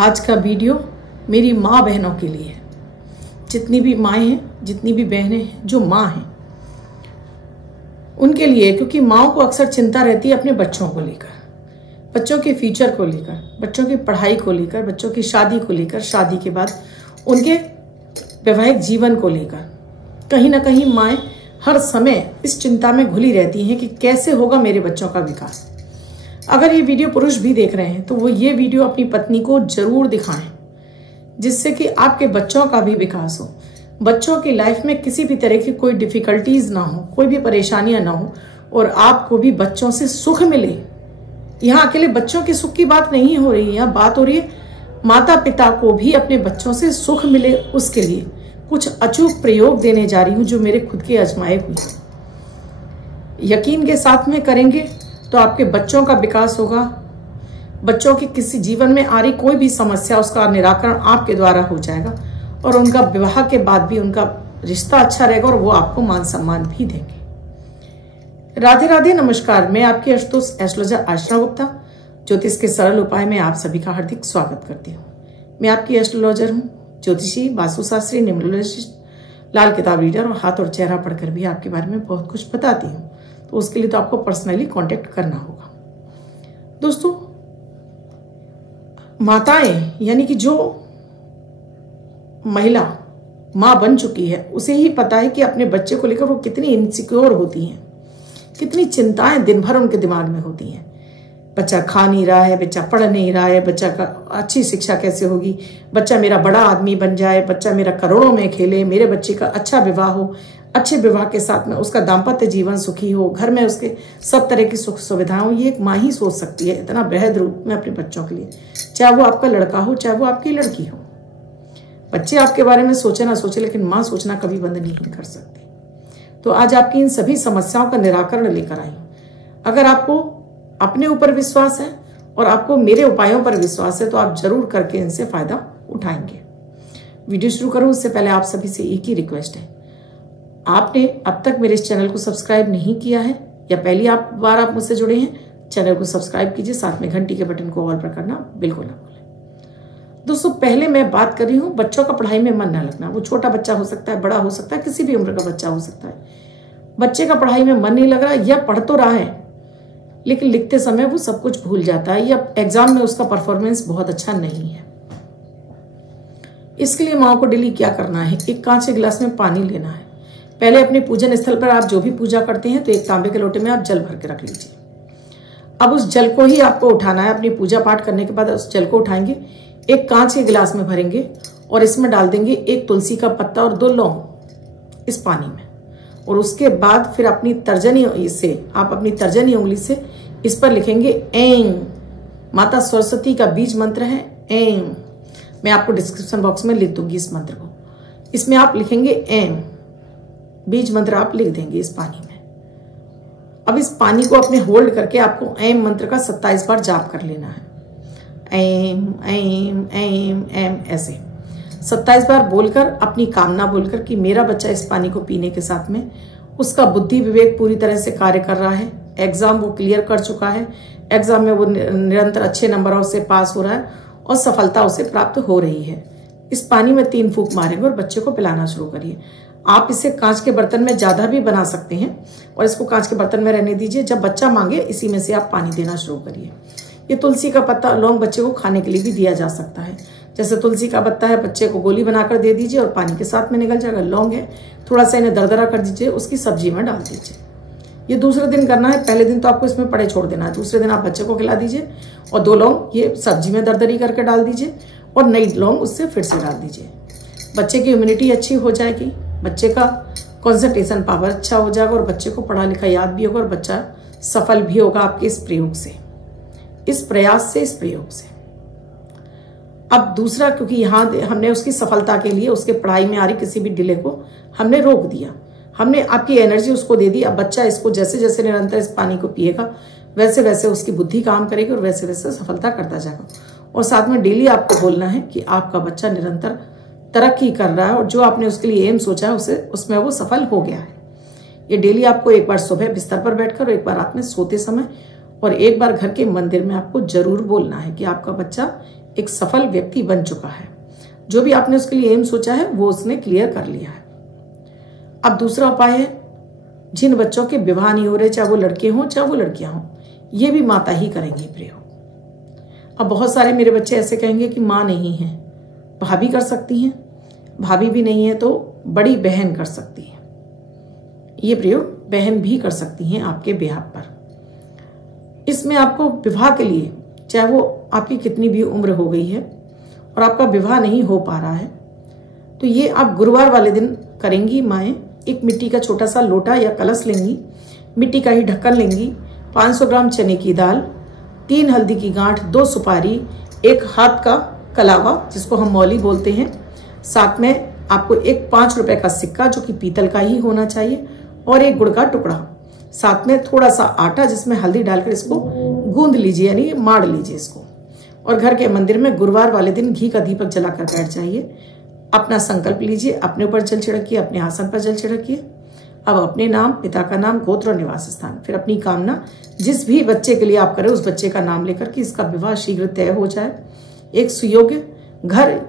आज का वीडियो मेरी माँ बहनों के लिए है। जितनी भी माएँ हैं, जितनी भी बहनें हैं जो माँ हैं, उनके लिए, क्योंकि माँओं को अक्सर चिंता रहती है अपने बच्चों को लेकर, बच्चों के फ्यूचर को लेकर, बच्चों की पढ़ाई को लेकर, बच्चों की शादी को लेकर, शादी के बाद उनके वैवाहिक जीवन को लेकर। कहीं ना कहीं माएँ हर समय इस चिंता में घुली रहती हैं कि कैसे होगा मेरे बच्चों का विकास। अगर ये वीडियो पुरुष भी देख रहे हैं तो वो ये वीडियो अपनी पत्नी को जरूर दिखाएं, जिससे कि आपके बच्चों का भी विकास हो, बच्चों की लाइफ में किसी भी तरह की कोई डिफिकल्टीज ना हो, कोई भी परेशानियां ना हो, और आपको भी बच्चों से सुख मिले। यहाँ अकेले बच्चों के सुख की बात नहीं हो रही है, यहाँ बात हो रही है माता पिता को भी अपने बच्चों से सुख मिले। उसके लिए कुछ अचूक प्रयोग देने जा रही हूँ जो मेरे खुद के आजमाए हुए। यकीन के साथ में करेंगे तो आपके बच्चों का विकास होगा। बच्चों की किसी जीवन में आ रही कोई भी समस्या, उसका निराकरण आपके द्वारा हो जाएगा, और उनका विवाह के बाद भी उनका रिश्ता अच्छा रहेगा और वो आपको मान सम्मान भी देंगे। राधे राधे, नमस्कार। मैं आपकी आशुतोष एस्ट्रोलॉजर आशना गुप्ता ज्योतिष के सरल उपाय में आप सभी का हार्दिक स्वागत करती हूँ। मैं आपकी एस्ट्रोलॉजर हूँ, ज्योतिषी, वास्तुशास्त्री, न्यूमरोलॉजिस्ट, लाल किताब रीडर, और हाथ और चेहरा पढ़कर भी आपके बारे में बहुत कुछ बताती हूँ। तो उसके लिए तो आपको पर्सनली कांटेक्ट करना होगा। दोस्तों, माताएं यानी कि जो महिला माँ बन चुकी है उसे ही पता है कि अपने बच्चे को लेकर वो कितनी इनसिक्योर होती हैं, कितनी चिंताएं दिन भर उनके दिमाग में होती हैं। बच्चा खा नहीं रहा है, बच्चा पढ़ नहीं रहा है, बच्चा का अच्छी शिक्षा कैसे होगी, बच्चा मेरा बड़ा आदमी बन जाए, बच्चा मेरा करोड़ों में खेले, मेरे बच्चे का अच्छा विवाह हो, अच्छे विवाह के साथ में उसका दाम्पत्य जीवन सुखी हो, घर में उसके सब तरह की सुख सुविधाएं हो। ये एक माँ ही सोच सकती है इतना बृहद रूप में अपने बच्चों के लिए, चाहे वो आपका लड़का हो, चाहे वो आपकी लड़की हो। बच्चे आपके बारे में सोचे ना सोचे, लेकिन माँ सोचना कभी बंद नहीं कर सकती। तो आज आपकी इन सभी समस्याओं का निराकरण लेकर आई हूं। अगर आपको अपने ऊपर विश्वास है और आपको मेरे उपायों पर विश्वास है तो आप जरूर करके इनसे फायदा उठाएंगे। वीडियो शुरू करूं उससे पहले आप सभी से एक ही रिक्वेस्ट है, आपने अब तक मेरे इस चैनल को सब्सक्राइब नहीं किया है या पहली बार आप मुझसे जुड़े हैं, चैनल को सब्सक्राइब कीजिए, साथ में घंटी के बटन को ऑल पर करना बिल्कुल ना भूलें। दोस्तों, पहले मैं बात कर रही हूँ बच्चों का पढ़ाई में मन न लगना। वो छोटा बच्चा हो सकता है, बड़ा हो सकता है, किसी भी उम्र का बच्चा हो सकता है। बच्चे का पढ़ाई में मन नहीं लग रहा, या पढ़ तो रहा है लेकिन लिखते समय वो सब कुछ भूल जाता है, या एग्जाम में उसका परफॉर्मेंस बहुत अच्छा नहीं है। इसके लिए माँ को डेली क्या करना है, एक कांच के गिलास में पानी लेना है। पहले अपने पूजन स्थल पर आप जो भी पूजा करते हैं तो एक तांबे के लोटे में आप जल भर के रख लीजिए। अब उस जल को ही आपको उठाना है। अपनी पूजा पाठ करने के बाद उस जल को उठाएंगे, एक कांच के गिलास में भरेंगे और इसमें डाल देंगे एक तुलसी का पत्ता और 2 लौंग इस पानी में। और उसके बाद फिर अपनी तर्जनी से, आप अपनी तर्जनी उंगली से इस पर लिखेंगे ऐं। माता सरस्वती का बीज मंत्र है ऐं। मैं आपको डिस्क्रिप्शन बॉक्स में लिख दूंगी इस मंत्र को। इसमें आप लिखेंगे ऐं, बीज मंत्र आप लिख देंगे इस पानी में। अब इस पानी को अपने होल्ड करके आपको ऐं मंत्र का 27 बार जाप कर लेना है। ऐं ऐं ऐं ऐं ऐसे 27 बार बोलकर, अपनी कामना बोलकर कि मेरा बच्चा इस पानी को पीने के साथ में उसका बुद्धि विवेक पूरी तरह से कार्य कर रहा है, एग्जाम वो क्लियर कर चुका है, एग्जाम में वो निरंतर अच्छे नंबरों से पास हो रहा है और सफलता उसे प्राप्त हो रही है। इस पानी में 3 फूंक मारेंगे और बच्चे को पिलाना शुरू करिए। आप इसे कांच के बर्तन में ज्यादा भी बना सकते हैं और इसको कांच के बर्तन में रहने दीजिए। जब बच्चा मांगे इसी में से आप पानी देना शुरू करिए। ये तुलसी का पत्ता, लौंग बच्चे को खाने के लिए भी दिया जा सकता है। जैसे तुलसी का पत्ता है, बच्चे को गोली बनाकर दे दीजिए और पानी के साथ में निकल जाएगा। लौंग है, थोड़ा सा इन्हें दरदरा कर दीजिए, उसकी सब्जी में डाल दीजिए। ये दूसरे दिन करना है। पहले दिन तो आपको इसमें पड़े छोड़ देना है, दूसरे दिन आप बच्चे को खिला दीजिए और 2 लौंग ये सब्जी में दरदरी करके डाल दीजिए और नई लौंग उससे फिर से डाल दीजिए। बच्चे की इम्यूनिटी अच्छी हो जाएगी, बच्चे का कॉन्सेंट्रेशन पावर अच्छा हो जाएगा और बच्चे को पढ़ा लिखा याद भी होगा और बच्चा सफल भी होगा आपके इस प्रयोग से, इस प्रयास से, इस प्रयोग से। अब दूसरा, क्योंकि यहाँ हमने उसकी सफलता के लिए, उसके पढ़ाई में आ रही किसी भी डिले को हमने रोक दिया, हमने आपकी एनर्जी उसको दे दी। अब बच्चा इसको जैसे जैसे निरंतर इस पानी को पिएगा वैसे वैसे उसकी बुद्धि काम करेगी और वैसे वैसे सफलता करता जाएगा। और साथ में डेली आपको बोलना है कि आपका बच्चा निरंतर तरक्की कर रहा है और जो आपने उसके लिए एम सोचा है उसे उसमें वो सफल हो गया है। ये डेली आपको एक बार सुबह बिस्तर पर बैठकर और एक बार रात में सोते समय और एक बार घर के मंदिर में आपको जरूर बोलना है कि आपका बच्चा एक सफल व्यक्ति बन चुका है। जो भी आपने उसके लिए एम सोचा है वो उसने क्लियर कर लिया है। अब दूसरा उपाय है, जिन बच्चों के विवाह नहीं हो रहे, चाहे वो लड़के हों चाहे वो लड़कियां हों, ये भी माता ही करेंगी प्रयोग। अब बहुत सारे मेरे बच्चे ऐसे कहेंगे कि माँ नहीं है, भाभी कर सकती हैं। भाभी भी नहीं है तो बड़ी बहन कर सकती है। ये प्रयोग बहन भी कर सकती हैं आपके ब्याह पर। इसमें आपको विवाह के लिए, चाहे वो आपकी कितनी भी उम्र हो गई है और आपका विवाह नहीं हो पा रहा है, तो ये आप गुरुवार वाले दिन करेंगी माएँ। एक मिट्टी का छोटा सा लोटा या कलश लेंगी, मिट्टी का ही ढक्कन लेंगी, 500 ग्राम चने की दाल, 3 हल्दी की गांठ, 2 सुपारी, 1 हाथ का कलावा जिसको हम मौली बोलते हैं, साथ में आपको एक 5 रुपए का सिक्का जो कि पीतल का ही होना चाहिए, और एक गुड़ का टुकड़ा, साथ में थोड़ा सा आटा जिसमें हल्दी डालकर इसको गूंद लीजिए, यानी माड़ लीजिए इसको। और घर के मंदिर में गुरुवार वाले दिन घी का दीपक जलाकर बैठ जाइए। अपना संकल्प लीजिए, अपने ऊपर जल छिड़किए, अपने आसन पर जल छिड़किए। अब अपने नाम, पिता का नाम, गोत्र और निवास स्थान, फिर अपनी कामना जिस भी बच्चे के लिए आप करें उस बच्चे का नाम लेकर कि इसका विवाह शीघ्र तय हो जाए, एक सुयोग्य घर,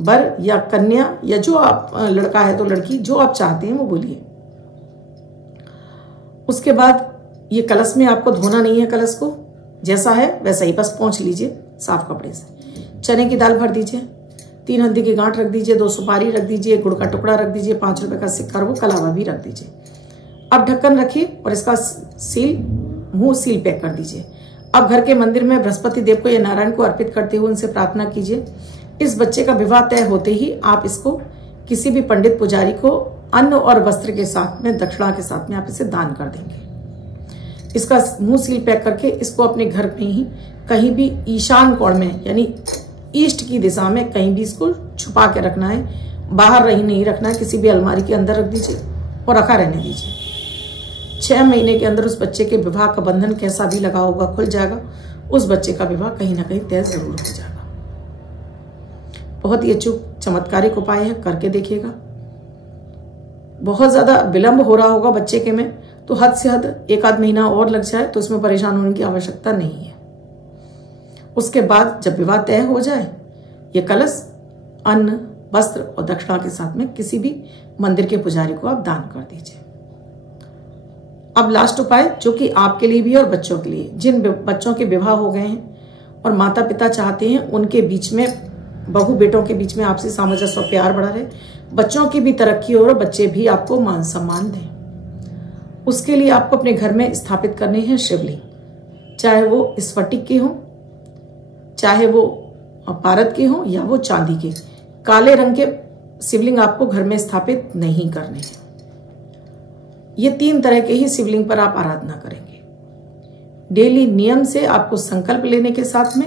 वर या कन्या या जो आप, लड़का है तो लड़की, जो आप चाहते हैं वो बोलिए। उसके बाद ये कलश में आपको धोना नहीं है, कलश को जैसा है वैसा ही बस पोंछ लीजिए साफ कपड़े से। चने की दाल भर दीजिए, 3 हल्दी की गांठ रख दीजिए, 2 सुपारी रख दीजिए, गुड़ का टुकड़ा रख दीजिए, 5 रुपए का सिक्का और वो कलावा भी रख दीजिए। अब ढक्कन रखिए और इसका मुंह सील पैक कर दीजिए। अब घर के मंदिर में बृहस्पति देव को या नारायण को अर्पित करते हुए उनसे प्रार्थना कीजिए। इस बच्चे का विवाह तय होते ही आप इसको किसी भी पंडित पुजारी को अन्न और वस्त्र के साथ में, दक्षिणा के साथ में आप इसे दान कर देंगे। इसका मुंह सील पैक करके इसको अपने घर में ही कहीं भी ईशान कोण में, यानी ईस्ट की दिशा में कहीं भी इसको छुपा के रखना है, बाहर रही नहीं रखना है, किसी भी अलमारी के अंदर रख दीजिए और रखा रहने दीजिए। 6 महीने के अंदर उस बच्चे के विवाह का बंधन कैसा भी लगा होगा खुल जाएगा, उस बच्चे का विवाह कहीं ना कहीं तय जरूर हो जाएगा। बहुत ही अचूक चमत्कारिक उपाय है, करके देखिएगा। बहुत ज्यादा विलंब हो रहा होगा बच्चे के में, तो हद से हद 1 आध महीना और लग जाए तो इसमें परेशान होने की आवश्यकता नहीं है। उसके बाद जब विवाह तय हो जाए, ये कलश अन्न, वस्त्र और दक्षिणा के साथ में किसी भी मंदिर के पुजारी को आप दान कर दीजिए। अब लास्ट उपाय जो कि आपके लिए भी और बच्चों के लिए, जिन बच्चों के विवाह हो गए हैं और माता पिता चाहते हैं उनके बीच में, बहू बेटों के बीच में आपसी सामंजस्य और प्यार बढ़ा रहे, बच्चों की भी तरक्की हो और बच्चे भी आपको मान सम्मान दें, उसके लिए आपको अपने घर में स्थापित करने हैं शिवलिंग। चाहे वो स्फटिक के हों, चाहे वो पारद के हों या वो चांदी के, काले रंग के शिवलिंग आपको घर में स्थापित नहीं करने हैं। ये 3 तरह के ही शिवलिंग पर आप आराधना करेंगे। डेली नियम से आपको संकल्प लेने के साथ में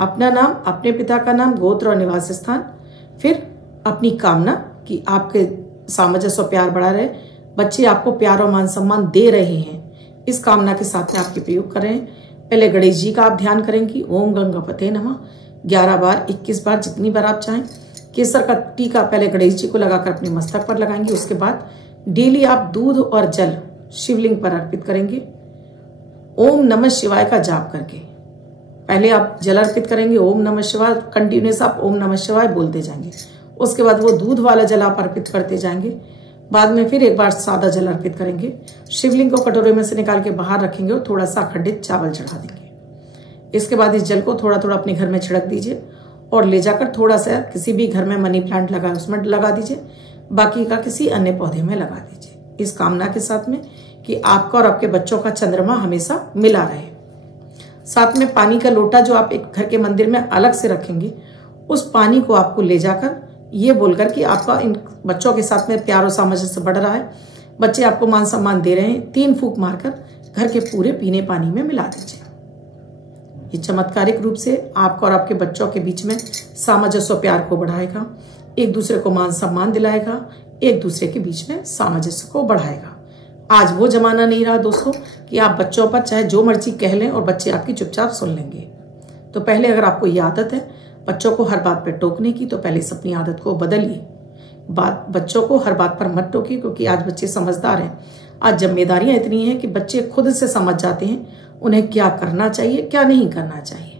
अपना नाम, अपने पिता का नाम, गोत्र और निवास स्थान, फिर अपनी कामना कि आपके सामंजस्य और प्यार बढ़ा रहे, बच्चे आपको प्यार और मान सम्मान दे रहे हैं, इस कामना के साथ में आपके प्रयोग कर रहे हैं। पहले गणेश जी का आप ध्यान करेंगी, ओम गंगापते नमः 11 बार, 21 बार, जितनी बार आप चाहें। केसर का टीका पहले गणेश जी को लगाकर अपने मस्तक पर लगाएंगे। उसके बाद डेली आप दूध और जल शिवलिंग पर अर्पित करेंगे। ओम नमः शिवाय का जाप करके पहले आप जल अर्पित करेंगे, ओम नमः शिवाय, कंटिन्यूस आप ओम नमः शिवाय बोलते जाएंगे। उसके बाद वो दूध वाला जल आप अर्पित करते जाएंगे। बाद में फिर एक बार सादा जल अर्पित करेंगे। शिवलिंग को कटोरे में से निकाल के बाहर रखेंगे और थोड़ा सा अखंडित चावल चढ़ा देंगे। इसके बाद इस जल को थोड़ा थोड़ा अपने घर में छिड़क दीजिए और ले जाकर थोड़ा सा किसी भी घर में मनी प्लांट लगा है उसमें लगा दीजिए, बाकी का किसी अन्य पौधे में लगा दीजिए, इस कामना के साथ में कि आपका और आपके बच्चों का चंद्रमा हमेशा मिला रहे। साथ में पानी का लोटा जो आप एक घर के मंदिर में अलग से रखेंगे, उस पानी को आपको ले जाकर ये बोलकर कि आपका इन बच्चों के साथ में प्यार और सामंजस्य बढ़ रहा है, बच्चे आपको मान सम्मान दे रहे हैं, 3 फूंक मारकर घर के पूरे पीने पानी में मिला दीजिए। ये चमत्कारिक रूप से आपका और आपके बच्चों के बीच में सामंजस्य और प्यार को बढ़ाएगा, एक दूसरे को मान सम्मान दिलाएगा, एक दूसरे के बीच में सामंजस्य को बढ़ाएगा। आज वो जमाना नहीं रहा दोस्तों कि आप बच्चों पर चाहे जो मर्जी कह लें और बच्चे आपकी चुपचाप सुन लेंगे। तो पहले अगर आपको ये आदत है बच्चों को हर बात पर टोकने की, तो पहले इस अपनी आदत को बदलिए। बच्चों को हर बात पर मत टोकिए, क्योंकि आज बच्चे समझदार हैं। आज जिम्मेदारियां इतनी हैं कि बच्चे खुद से समझ जाते हैं उन्हें क्या करना चाहिए, क्या नहीं करना चाहिए।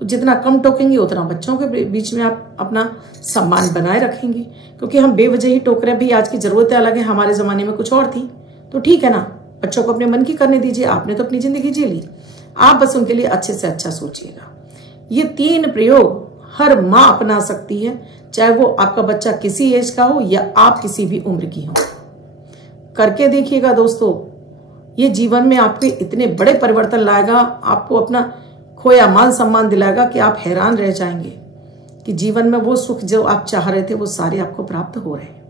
तो जितना कम टोकेंगे उतना बच्चों के बीच में आप अपना सम्मान बनाए रखेंगे, क्योंकि हम बेवजह ही टोक रहे हैं। भाई आज की ज़रूरतें अलग है, हमारे ज़माने में कुछ और थी, तो ठीक है ना, बच्चों को अपने मन की करने दीजिए। आपने तो अपनी ज़िंदगी जी ली, आप बस उनके लिए अच्छे से अच्छा सोचिएगा। ये 3 प्रयोग हर माँ अपना सकती है, चाहे वो आपका बच्चा किसी एज का हो या आप किसी भी उम्र की हो। करके देखिएगा दोस्तों, ये जीवन में आपके इतने बड़े परिवर्तन लाएगा, आपको अपना खोया मान सम्मान दिलाएगा कि आप हैरान रह जाएंगे कि जीवन में वो सुख जो आप चाह रहे थे वो सारे आपको प्राप्त हो रहे हैं।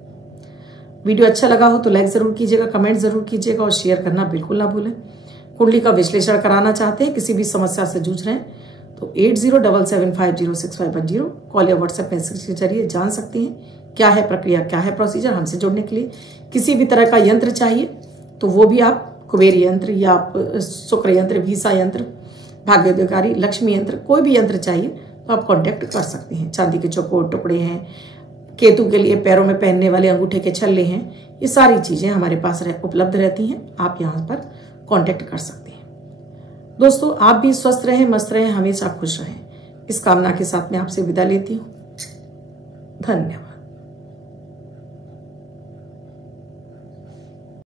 वीडियो अच्छा लगा हो तो लाइक जरूर कीजिएगा, कमेंट जरूर कीजिएगा और शेयर करना बिल्कुल ना भूलें। कुंडली का विश्लेषण कराना चाहते हैं, किसी भी समस्या से जूझ रहे हैं तो 8077506510 कॉल या व्हाट्सएप मैसेज के जरिए जान सकते हैं क्या है प्रक्रिया, क्या है प्रोसीजर। हमसे जुड़ने के लिए किसी भी तरह का यंत्र चाहिए तो वो भी आप कुबेर यंत्र या आप शुक्र यंत्र, वीसा यंत्र, भाग्योदयकारी, लक्ष्मी यंत्र, कोई भी यंत्र चाहिए तो आप कांटेक्ट कर सकते हैं। चांदी के चौकोर टुकड़े हैं, केतु के लिए पैरों में पहनने वाले अंगूठे के छल्ले हैं, ये सारी चीज़ें हमारे पास उपलब्ध रहती हैं। आप यहाँ पर कांटेक्ट कर सकते हैं। दोस्तों आप भी स्वस्थ रहें, मस्त रहें, हमेशा खुश रहें, इस कामना के साथ मैं आपसे विदा लेती हूँ। धन्यवाद।